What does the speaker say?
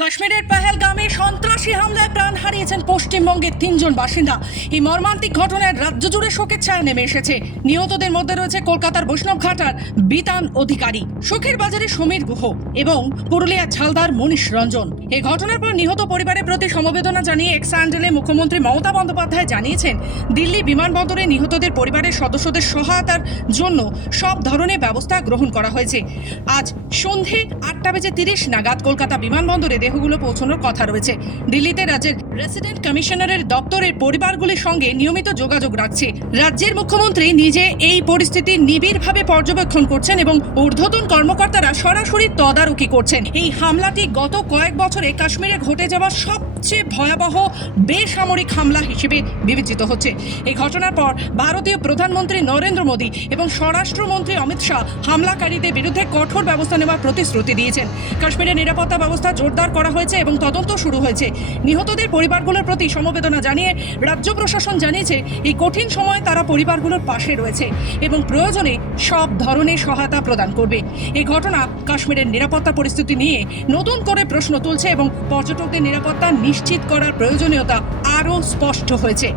কাশ্মীরের পেহেলগামে সন্ত্রাসী হামলায় প্রাণ হারিয়েছেন পশ্চিমবঙ্গের 3 জন বাসিন্দা। এই মর্মান্তিক ঘটনায় রাজ্য জুড়ে শোকের ছায়া নেমে এসেছে। নিহতদের মধ্যে রয়েছে কলকাতার বৈষ্ণবঘাটার বিতান অধিকারী, শোকের বাজারে সমীর গুহ এবং পুরুলিয়ার ঝালদার মনীষ রঞ্জন। এই ঘটনার পর নিহত পরিবারের প্রতি সমবেদনা জানিয়ে এক্স হ্যান্ডেলে মুখ্যমন্ত্রী মমতা বন্দ্যোপাধ্যায় জানিয়েছেন, দিল্লি বিমানবন্দরে নিহতদের পরিবারের সদস্যদের সহায়তার জন্য সব ধরনের ব্যবস্থা গ্রহণ করা হয়েছে। আজ সন্ধে 8:30 নাগাদ কলকাতা বিমানবন্দরে দেহগুলো পৌঁছানোর কথা রয়েছে। দিল্লিতে রাজ্যের রেসিডেন্ট কমিশনারের দপ্তরের পরিবারগুলির সঙ্গে নিয়মিত যোগাযোগ রাখছে। রাজ্যের মুখ্যমন্ত্রী নিজে এই পরিস্থিতি নিবিড়ভাবে পর্যবেক্ষণ করছেন এবং ঊর্ধ্বতন কর্মকর্তারা সরাসরি তদারকি করছেন। এই হামলাটি গত কয়েক বছরে কাশ্মীরে ঘটে যাওয়া সবচেয়ে ভয়াবহ বেসামরিক হামলা হিসেবে বিবেচিত হচ্ছে। এই ঘটনার পর ভারতীয় প্রধানমন্ত্রী নরেন্দ্র মোদী এবং স্বরাষ্ট্রমন্ত্রী অমিত শাহ হামলাকারীদের বিরুদ্ধে কঠোর ব্যবস্থা নেওয়ার প্রতিশ্রুতি দিয়েছেন। কাশ্মীরের নিরাপত্তা ব্যবস্থা জোরদার করা হয়েছে এবং তদন্ত শুরু হয়েছে। নিহতদের পরিবারগুলোর প্রতি সমবেদনা জানিয়ে রাজ্য প্রশাসন জানিয়েছে, এই কঠিন সময়ে তারা পরিবারগুলোর পাশে রয়েছে এবং প্রয়োজনে সব ধরনের সহায়তা প্রদান করবে। এই ঘটনা কাশ্মীরের নিরাপত্তা পরিস্থিতি নিয়ে নতুন করে প্রশ্ন তুলছে এবং পর্যটকদের নিরাপত্তা নিশ্চিত করার প্রয়োজনীয়তা আরও স্পষ্ট হয়েছে।